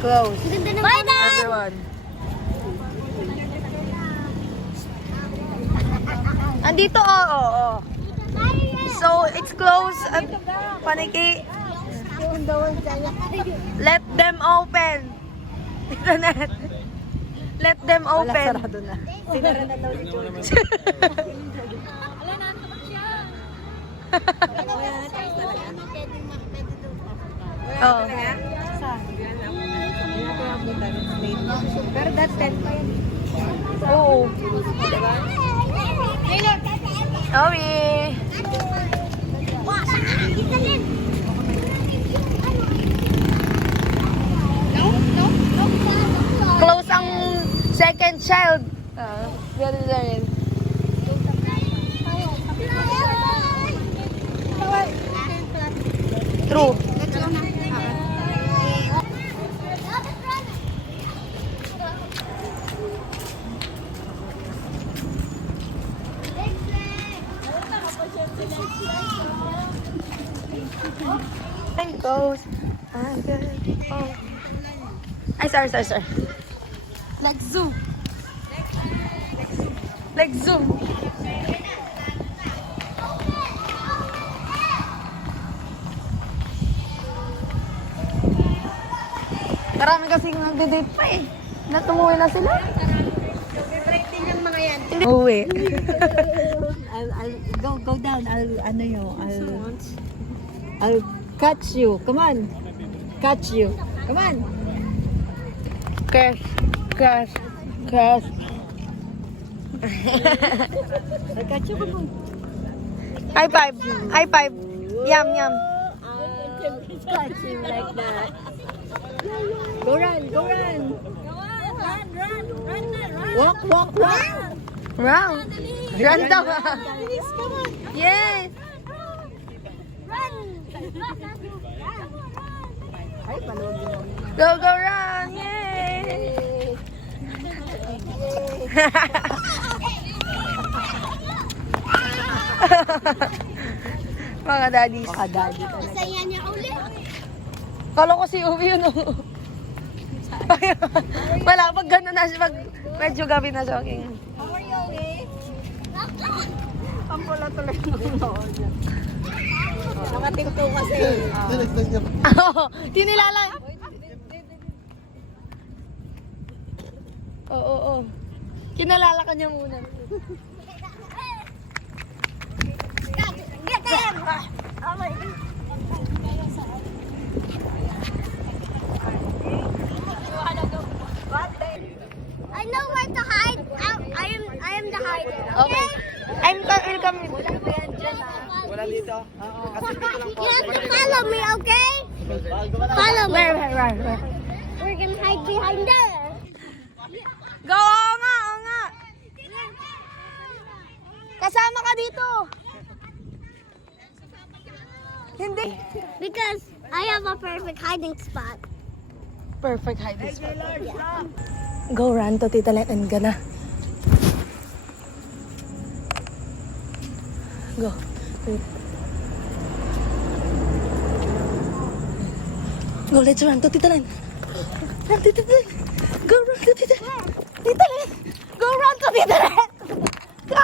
closed. Bye, Dad! Everyone. Andito, oo. So, it's closed. Paniki. Let them open. Internet. Let them open. Wala, sarado na. Sinara na daw ni George. Wala na, tapos siya. Oo. Pero that's 10 pa yan. Oo. Owi. Close ang second child. Ganun na rin. True. And goes. I'm good. Oh. Ay, sorry. Let's zoom. Like zoom. Marami kasing nagde-date pa eh. Natumuwi na sila. Rating ng mga yan. Uwi. I'll go down. I'll catch you. Come on. Catch you. Come on. Crash. I'll catch you. Come on. High five. Yum. I'll catch you like that. Go run. Walk. Round. Run daw. Please, come on. Yes. Ay, panood mo. Go run. Yay. Mga daddies. Daddy ka na. Saya niya ulit. Kala ko si Uwi yun. Oh. Wala, pag gano'n na siya, pag medyo gabi na siya. Okay. How are you, eh? Pampula tuloy ng noon niya. Nakatingko kasi. Tinilala. Oo. Kinalala ka niya muna. Get him! Oh my God. I know where to hide. I am the hider. Okay. I'll come with you. Wala dito. You have to follow me, okay? Follow me. Where? We're gonna hide behind there. Go, oo nga. Kasama ka dito. Hindi. Because I have a perfect hiding spot. Perfect hiding spot. Go run to Tita Len and gana. Go. Go, let's run to Tita Len. Run to Tita Len. Go run to Tita Len. Tita Len. Go run to Tita Len. Go.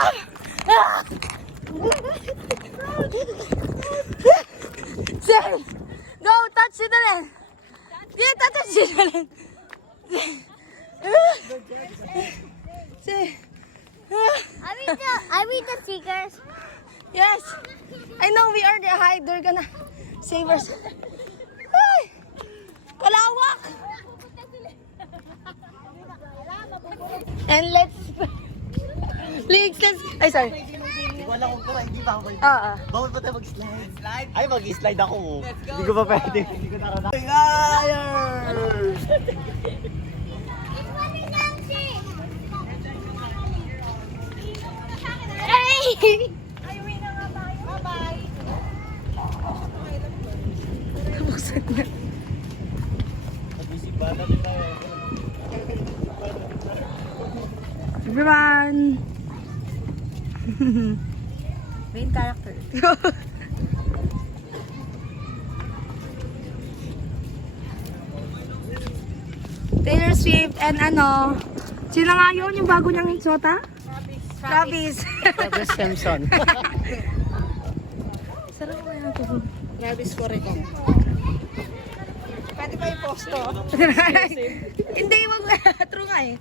Sir, go touch Tita Len. Tita, touch Tita Len. Say, I read the stickers. yes. I know we are the hider. Gonna save us. Ay! Kalawak! And let's... Ay, sorry. Wala kong kuha, hindi pa ako. Bawal pa tayo mag-slide. Ay, mag-slide ako. Hindi ko pa pwede. Hindi ko naranasan. Hey! Buksan na. Nag-isibana din tayo. Everyone! Main character. Swift and ano, sino nga yun yung bago niyang sota? Travis. Travis Simpson. Sarap ko yan ito. Travis Correcon. Pwede pa yung posto. Hindi, wag. True nga eh.